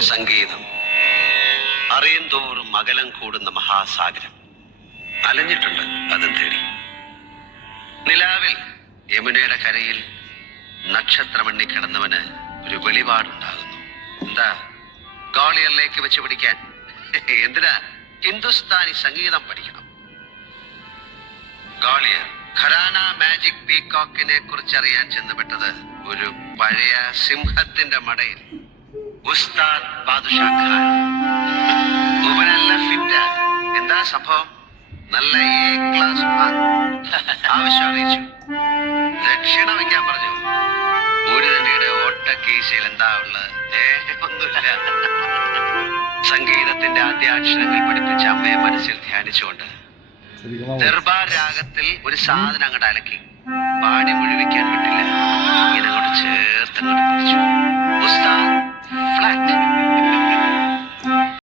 സംഗീതം അറിയും തോറും അകലം കൂടുന്ന മഹാസാഗരം. അലഞ്ഞിട്ടുണ്ട് അതും തേടി. നിലാവിൽ യമുനയുടെ കരയിൽ നക്ഷത്രമണ്ണി കിടന്നവന് ഒരു വെളിപാടുണ്ടാകുന്നു. എന്താ? ഗ്വാളിയറിലേക്ക് വെച്ച് പിടിക്കാൻ. എന്തിനാ? ഹിന്ദുസ്ഥാനി സംഗീതം പഠിക്കണം. ഗ്വാളിയർ ഖരാന മാജിക് പീകോക്കിനെ കുറിച്ചറിയാൻ ചെന്നുപെട്ടത് ഒരു പഴയ സിംഹത്തിന്റെ മടയിൽ. ഉസ്താദ് ബാദുഷാ ഖാൻ. ഉപനല്ല ഫിറ്റ്. എന്താ സംഭവം? നല്ല എ ക്ലാസ് ആവശ്യം അറിയിച്ചു. ദക്ഷിണ വയ്ക്കാൻ പറഞ്ഞു. ഒരു തന്നെയുടെ ഓട്ടക്കീശയിൽ എന്താ ഉള്ളത്? ഒന്നുമില്ല. സംഗീതത്തിന്റെ ആദ്യാക്ഷരങ്ങൾ പഠിപ്പിച്ച അമ്മയെ മനസ്സിൽ ധ്യാനിച്ചുകൊണ്ട് ദർബാർ രാഗത്തിൽ ഒരു സാധനം അങ്ങോട്ട് അലക്കി. പാടി മുഴുവിക്കാൻ പറ്റില്ല. ഇങ്ങനെ അങ്ങോട്ട് ചേർത്ത് അങ്ങോട്ട് പിടിച്ചു. ഉസ്താദ്